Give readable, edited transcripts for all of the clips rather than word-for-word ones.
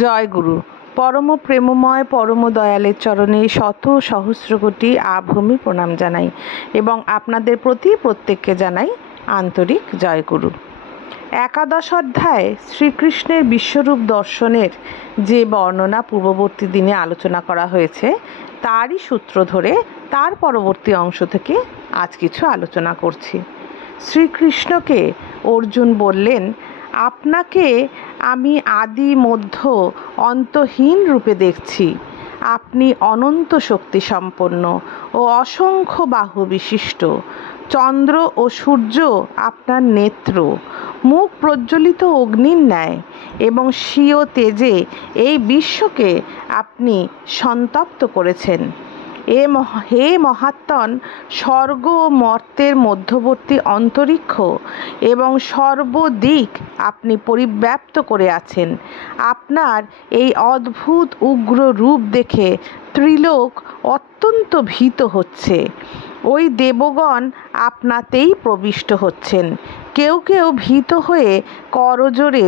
জয় গুরু। পরম প্রেমময় পরম দয়ালের চরণে শত সহস্র কোটি আভূমি প্রণাম জানাই এবং আপনাদের প্রতি প্রত্যেককে জানাই আন্তরিক জয় গুরু। একাদশ অধ্যায় শ্রীকৃষ্ণের বিশ্বরূপ দর্শনের যে বর্ণনা পূর্ববর্তী দিনে আলোচনা করা হয়েছে তারই সূত্র ধরে তার পরবর্তী অংশ থেকে আজ কিছু আলোচনা করছি। শ্রীকৃষ্ণকে অর্জুন বললেন, আপনাকে আমি আদি মধ্য অন্তহীন রূপে দেখছি। আপনি অনন্ত শক্তি সম্পন্ন ও অসংখ্য বাহু বিশিষ্ট। চন্দ্র ও সূর্য আপনার নেত্র, মুখ প্রজ্বলিত অগ্নির ন্যায় এবং স্বীয় তেজে এই বিশ্বকে আপনি সন্তপ্ত করেছেন। হে মহাত্মন, স্বর্গ ও মর্ত্যের মধ্যবর্তী অন্তরিক্ষ এবং সর্বদিক আপনি পরিব্যাপ্ত করে আছেন। আপনার এই অদ্ভুত উগ্র রূপ দেখে ত্রিলোক অত্যন্ত ভীত হচ্ছে। ওই দেবগণ আপনাতেই প্রবিষ্ট হচ্ছেন। কেউ কেউ ভীত হয়ে করজোড়ে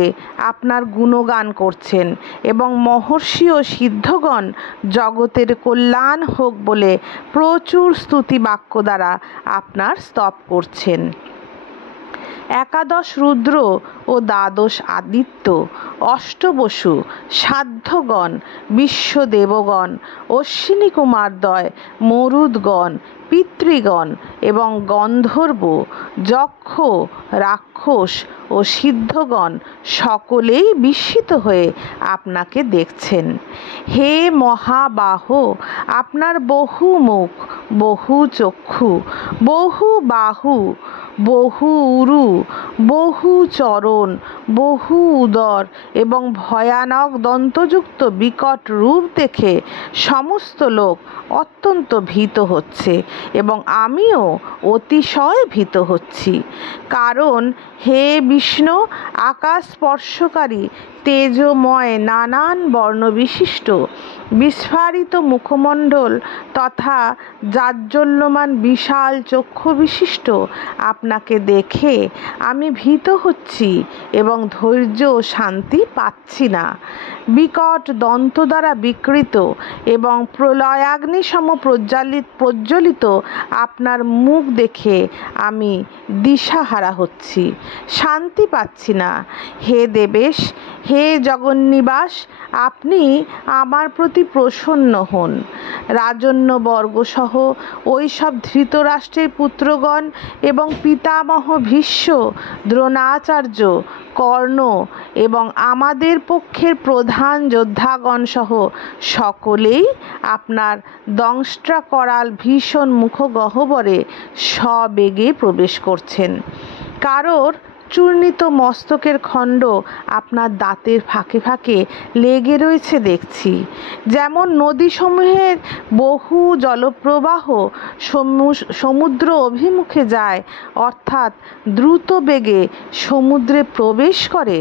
আপনার গুণগান করছেন এবং মহর্ষি ও সিদ্ধগণ জগতের কল্যাণ হোক বলে প্রচুর স্তুতি বাক্য দ্বারা আপনার স্তব করছেন। একাদশ রুদ্র ও দ্বাদশ আদিত্য, অষ্টবসু, সাধ্যগণ, বিশ্বদেবগণ, অশ্বিনী কুমারদ্বয়, মরুদগণ, পিতৃগণ এবং গন্ধর্ব, যক্ষ, রাক্ষস ও সিদ্ধগণ সকলেই বিস্মিত হয়ে আপনাকে দেখছেন। হে মহাবাহ, আপনার বহু মুখ, বহু চক্ষু, বহু বাহু, বহু উরু, বহু চরণ, বহু উদর এবং ভয়ানক দন্তযুক্ত বিকট রূপ দেখে সমস্ত লোক অত্যন্ত ভীত হচ্ছে এবং আমিও অতিশয় ভীত হচ্ছি। কারণ হে বিষ্ণু, আকাশ স্পর্শকারী তেজময় নানান বর্ণবিশিষ্ট বিস্ফারিত মুখমণ্ডল তথা জাজ্বল্যমান বিশাল চক্ষু বিশিষ্ট আপনাকে দেখে আমি ভীত হচ্ছি এবং ধৈর্য ও শান্তি পাচ্ছি না। বিকট দন্ত দ্বারা বিকৃত এবং প্রলয়াগ্নিসম প্রজ্বলিত আপনার মুখ দেখে আমি দিশাহারা হচ্ছি, শান্তি পাচ্ছি না। হে দেবেশ, হে জগন্নিবাস, আপনি আমার প্রতি প্রসন্ন হন। রাজন্যবর্গসহ ওই সব ধৃতরাষ্ট্রের পুত্রগণ এবং পিতামহ ভীষ্ম, দ্রোণাচার্য, কর্ণ এবং আমাদের পক্ষের প্রধান যোদ্ধাগণ সহ সকলেই আপনার দংষ্ট্রা করাল ভীষণ মুখগহ্বরে সবেগে প্রবেশ করছেন। কারোর চূর্ণিত মস্তকের খণ্ড আপনার দাঁতের ফাঁকে ফাঁকে লেগে রয়েছে দেখছি। যেমন নদীসমূহের বহু জলপ্রবাহ সমুদ্র অভিমুখে যায়, অর্থাৎ দ্রুত বেগে সমুদ্রে প্রবেশ করে,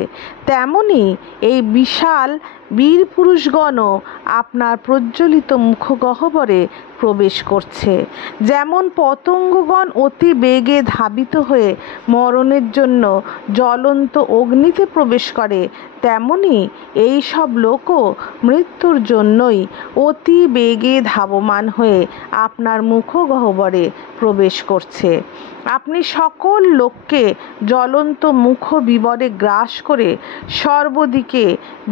তেমনি এই বিশাল বীর পুরুষগণও আপনার প্রজ্বলিত মুখগহ্বরে প্রবেশ করছে। যেমন পতঙ্গগণ অতি বেগে ধাবিত হয়ে মরণের জন্য জ্বলন্ত অগ্নিতে প্রবেশ করে, তেমনি এই সব লোকও মৃত্যুর জন্যই অতি বেগে ধাবমান হয়ে আপনার মুখগহ্বরে প্রবেশ করছে। আপনি সকল লোককে জ্বলন্ত মুখ বিবরে গ্রাস করে সর্বদিকে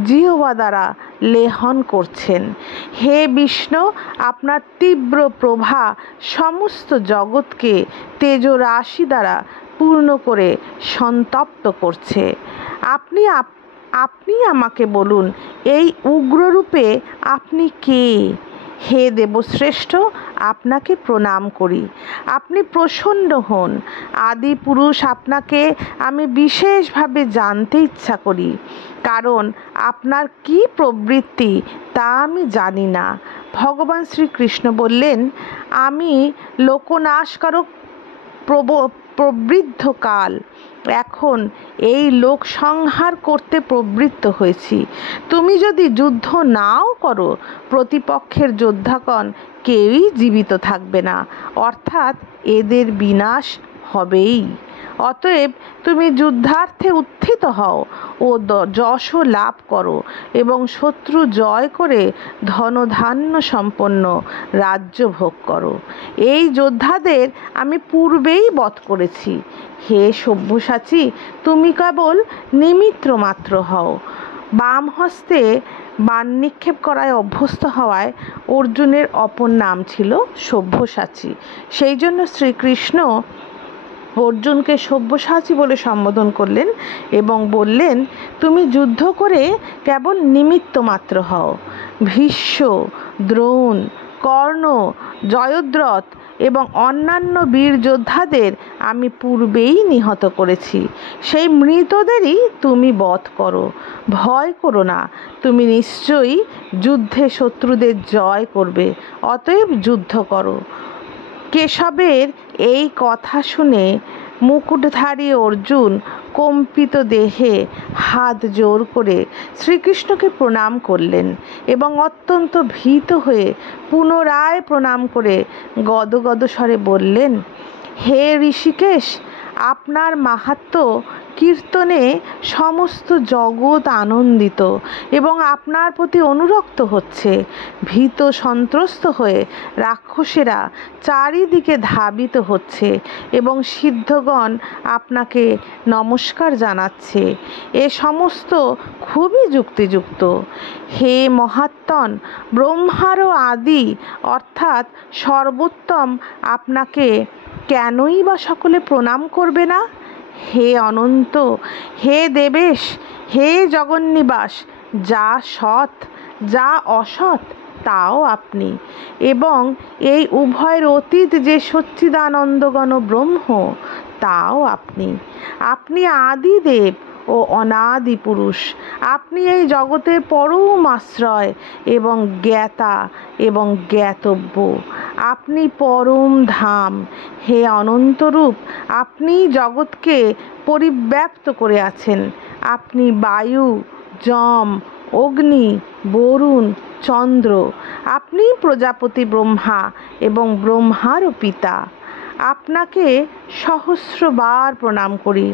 জিহ্বা দ্বারা লেহন করছেন। হে বিষ্ণু, আপনার তীব্র প্রভা সমস্ত জগৎকে তেজরাশি দ্বারা পূর্ণ করে সন্তপ্ত করছে। আপনি আমাকে বলুন, এই উগ্ররূপে আপনি কে? হে দেবশ্রেষ্ঠ, আপনাকে প্রণাম করি। আপনি প্রসন্ন হন। আদি পুরুষ, আপনাকে আমি বিশেষভাবে জানতে ইচ্ছা করি, কারণ আপনার কি প্রবৃত্তি তা আমি জানি না। ভগবান শ্রীকৃষ্ণ বললেন, আমি লোকনাশকারক প্রবৃদ্ধ কাল এখন এই লোক সংহার করতে প্রবৃত্ত হয়েছি। তুমি যদি যুদ্ধ নাও করো, প্রতিপক্ষের যোদ্ধাগণ কেউই জীবিত থাকবে না, অর্থাৎ এদের বিনাশ হবেই। অতএব তুমি যুদ্ধার্থে উত্থিত হও ও যশও লাভ করো এবং শত্রু জয় করে ধনধান্য সম্পন্ন রাজ্য ভোগ করো। এই যোদ্ধাদের আমি পূর্বেই বধ করেছি। হে সব্যসাচী, তুমি কেবল নিমিত্ত মাত্র হও। বাম হস্তে বাণ নিক্ষেপ করায় অভ্যস্ত হওয়ায় অর্জুনের অপর নাম ছিল সব্যসাচী। সেই জন্য শ্রীকৃষ্ণ অর্জুনকে সব্যসাচী বলে সম্বোধন করলেন এবং বললেন, তুমি যুদ্ধ করে কেবল নিমিত্ত মাত্র হও। ভীষ্ম, দ্রোণ, কর্ণ, জয়দ্রথ এবং অন্যান্য বীর যোদ্ধাদের আমি পূর্বেই নিহত করেছি। সেই মৃতদেরই তুমি বধ করো। ভয় করো না, তুমি নিশ্চয়ই যুদ্ধে শত্রুদের জয় করবে। অতএব যুদ্ধ করো। কেশবের এই কথা শুনে মুকুটধারী অর্জুন কম্পিত দেহে হাত জোর করে শ্রীকৃষ্ণকে প্রণাম করলেন এবং অত্যন্ত ভীত হয়ে পুনরায় প্রণাম করে গদগদ স্বরে বললেন, হে ঋষিকেশ, আপনার মাহাত্ম্য কীর্তনে সমস্ত জগৎ আনন্দিত এবং আপনার প্রতি অনুরক্ত হচ্ছে। ভীত সন্ত্রস্ত হয়ে রাক্ষসেরা চারিদিকে ধাবিত হচ্ছে এবং সিদ্ধগণ আপনাকে নমস্কার জানাচ্ছে। এ সমস্ত খুবই যুক্তিযুক্ত। হে মহাত্মন, ব্রহ্মারও আদি অর্থাৎ সর্বোত্তম আপনাকে কেনই বা সকলে প্রণাম করবে না? হে অনন্ত, হে দেবেশ, হে জগন্নিবাস, যা সৎ যা অসৎ তাও আপনি, এবং এই উভয়ের অতীত যে সচ্চিদানন্দঘন ব্রহ্ম তাও আপনি। আপনি আদিদেব ও অনাদি পুরুষ। আপনি এই জগতের পরম আশ্রয় এবং জ্ঞাতা এবং জ্ঞাতব্য। আপনি পরম ধাম। হে অনন্তরূপ, আপনি জগৎকে পরিব্যাপ্ত করে আছেন। আপনি বায়ু, যম, অগ্নি, বরুণ, চন্দ্র। আপনি প্রজাপতি ব্রহ্মা এবং ব্রহ্মারও পিতা। আপনাকে সহস্রবার প্রণাম করি,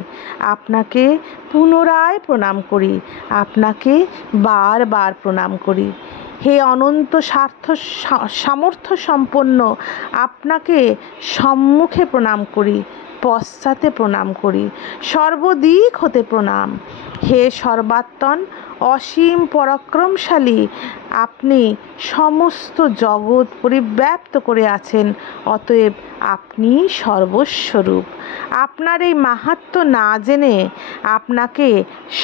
আপনাকে পুনরায় প্রণাম করি, আপনাকে বারবার প্রণাম করি। হে অনন্ত সামর্থ্য সম্পন্ন, আপনাকে সম্মুখে প্রণাম করি, পশ্চাতে প্রণাম করি, সর্বদিক হতে প্রণাম। হে সর্বাত্মন, অসীম পরাক্রমশালী, আপনি সমস্ত জগৎ পরিব্যাপ্ত করে আছেন। অতএব আপনি সর্বস্বরূপ। আপনার এই মাহাত্ম্য না জেনে আপনাকে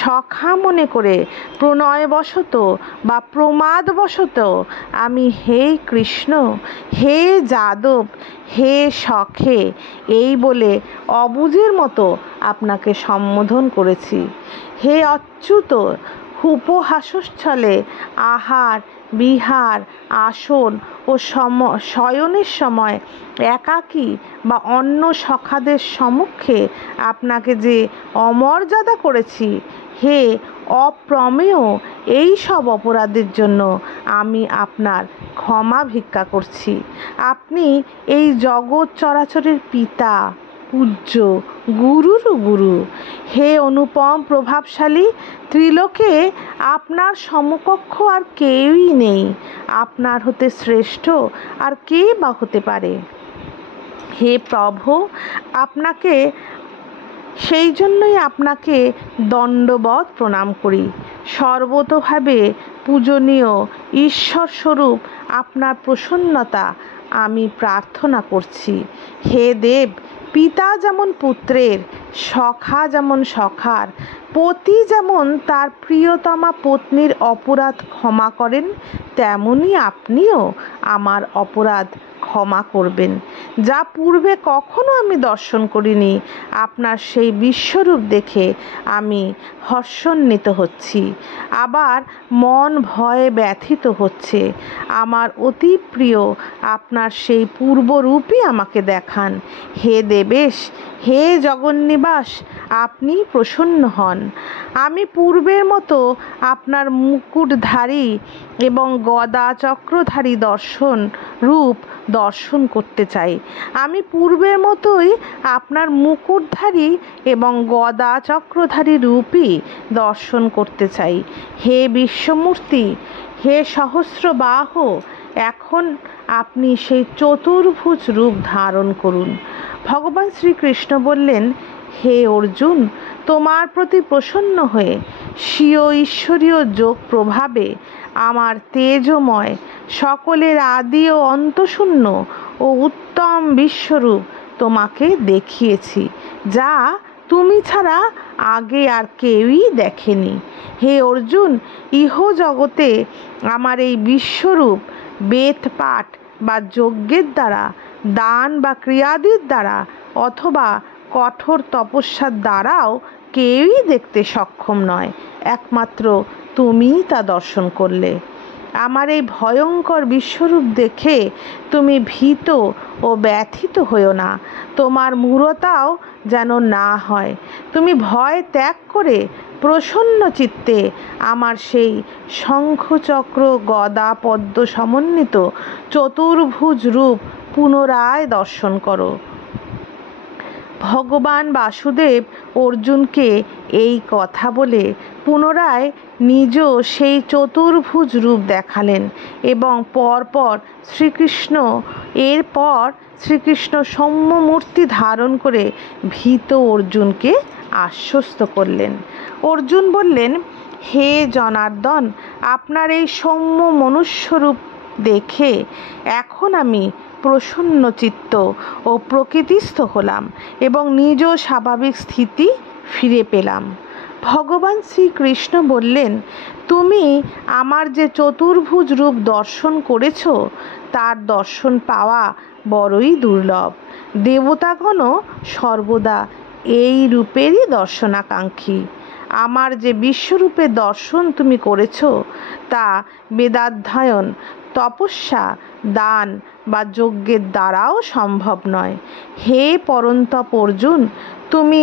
সখা মনে করে প্রণয়বশত বা প্রমাদবশত আমি হে কৃষ্ণ, হে যাদব, হে সখে এই বলে অবুঝের মতো আপনাকে সম্বোধন করেছি। হে অচ্যুত, উপহাসস্থলে আহার, বিহার, আসন ও শয়নের সময় একাকী বা অন্য সখাদের সম্মুখে আপনাকে যে অমর্যাদা করেছি, হে অপ্রমেয়, এই সব অপরাধের জন্য আমি আপনার ক্ষমা ভিক্ষা করছি। আপনি এই জগৎ চরাচরের পিতা, পূজ্য, গুরুরও গুরু। হে অনুপম প্রভাবশালী, ত্রিলোকে আপনার সমকক্ষ আর কেউই নেই। আপনার হতে শ্রেষ্ঠ আর কে বা হতে পারে? হে প্রভু, আপনাকে সেই জন্যই আপনাকে দণ্ডবৎ প্রণাম করি। সর্বতোভাবে পূজনীয় ঈশ্বরস্বরূপ আপনার প্রসন্নতা আমি প্রার্থনা করছি। হে দেব, পিতা যেমন পুত্রের, সখা যেমন সখার, পতি যেমন তার প্রিয়তমা পত্নীর অপরাধ ক্ষমা করেন, তেমনি আপনিও আমার অপরাধ ক্ষমা করবেন। যা পূর্বে কখনো আমি দর্শন করিনি, আপনার সেই বিশ্বরূপ দেখে আমি হর্ষান্বিত হচ্ছি। আবার মন ভয়ে ব্যথিত হচ্ছে। আমার অতি প্রিয় আপনার সেই পূর্বরূপই আমাকে দেখান। হে দেবেশ, হে জগন্নিবাস, আপনি প্রসন্ন হন। আমি পূর্বের মতো আপনার মুকুটধারী এবং গদা চক্রধারী দর্শন রূপ দর্শন করতে চাই। আমি পূর্বের মতোই আপনার মুকুটধারী এবং গদা চক্রধারী রূপই দর্শন করতে চাই। হে বিশ্বমূর্তি, হে সহস্রবাহ, এখন আপনি সেই চতুর্ভুজ রূপ ধারণ করুন। ভগবান শ্রীকৃষ্ণ বললেন, হে অর্জুন, তোমার প্রতি প্রসন্ন হয়ে স্বীয় ঈশ্বরীয় যোগ প্রভাবে আমার তেজময়, সকলের আদি ও অন্তশূন্য ও উত্তম বিশ্বরূপ তোমাকে দেখিয়েছি, যা তুমি ছাড়া আগে আর কেউই দেখেনি। হে অর্জুন, ইহ জগতে আমার এই বিশ্বরূপ বেদ পাঠ বা যজ্ঞের দ্বারা, দান বা ক্রিয়াদির দ্বারা অথবা কঠোর তপস্যার দ্বারাও কেউই দেখতে সক্ষম নয়, একমাত্র তুমিই তা দর্শন করলে। আমার এই ভয়ঙ্কর বিশ্বরূপ দেখে তুমি ভীত ও ব্যথিত হইও না, তোমার মূঢ়তাও যেন না হয়। তুমি ভয় ত্যাগ করে প্রসন্ন চিত্তে আমার সেই শঙ্খচক্র গদা পদ্ম সমন্বিত চতুর্ভুজ রূপ পুনরায় দর্শন করো। ভগবান বাসুদেব অর্জুনকে এই কথা বলে পুনরায় নিজ সেই চতুর্ভুজ রূপ দেখালেন এবং পরপর শ্রীকৃষ্ণ সৌম্য মূর্তি ধারণ করে ভীত অর্জুনকে আশ্বস্ত করলেন। অর্জুন বললেন, হে জনার্দন, আপনার এই সৌম্য মনুষ্যরূপ দেখে এখন আমি প্রসন্ন চিত্ত ও প্রকৃতিস্থ হলাম এবং নিজ স্বাভাবিক স্থিতি ফিরে পেলাম। ভগবান শ্রীকৃষ্ণ বললেন, তুমি আমার যে চতুর্ভুজ রূপ দর্শন করেছ তার দর্শন পাওয়া বড়ই দুর্লভ। দেবতাগণও সর্বদা এই রূপেরই দর্শনাকাঙ্ক্ষী। আমার যে বিশ্বরূপের দর্শন তুমি করেছ তা বেদাধ্যয়ন, তপস্যা, দান বা যজ্ঞের দ্বারাও সম্ভব নয়। হে পরন্তপ অর্জুন, তুমি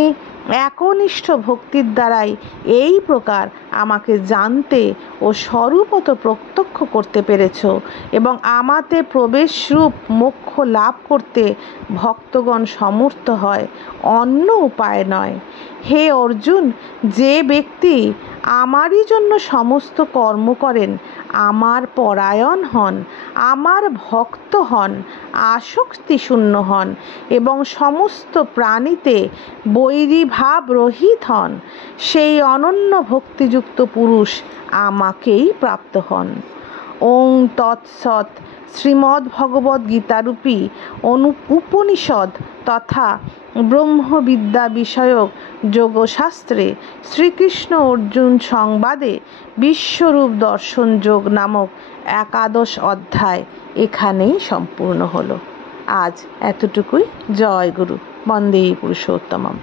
একনিষ্ঠ ভক্তির দ্বারাই এই প্রকার আমাকে জানতে ও স্বরূপত প্রত্যক্ষ করতে পেরেছ এবং আমাতে প্রবেশরূপ মোক্ষ লাভ করতে ভক্তগণ সমর্থ হয়, অন্য উপায় নয়। হে অর্জুন, যে ব্যক্তি আমারই জন্য সমস্ত কর্ম করেন, আমার পরায়ণ হন, আমার ভক্ত হন, আসক্তিশূন্য হন এবং সমস্ত প্রাণীতে বৈরীভাব রহিত হন, সেই অনন্য ভক্তিযুক্ত পুরুষ আমাকেই প্রাপ্ত হন। ওং তৎসৎ। শ্রীমদ্ভগবদ্গীতারূপী উপনিষদ তথা ব্রহ্মবিদ্যা বিষয়ক যোগশাস্ত্রে শ্রীকৃষ্ণ অর্জুন সংবাদে বিশ্বরূপ দর্শন যোগ নামক 11 অধ্যায় এখানেই সম্পূর্ণ হলো। আজ এতটুকুই। জয় গুরু। বন্দে পুরুষোত্তমম।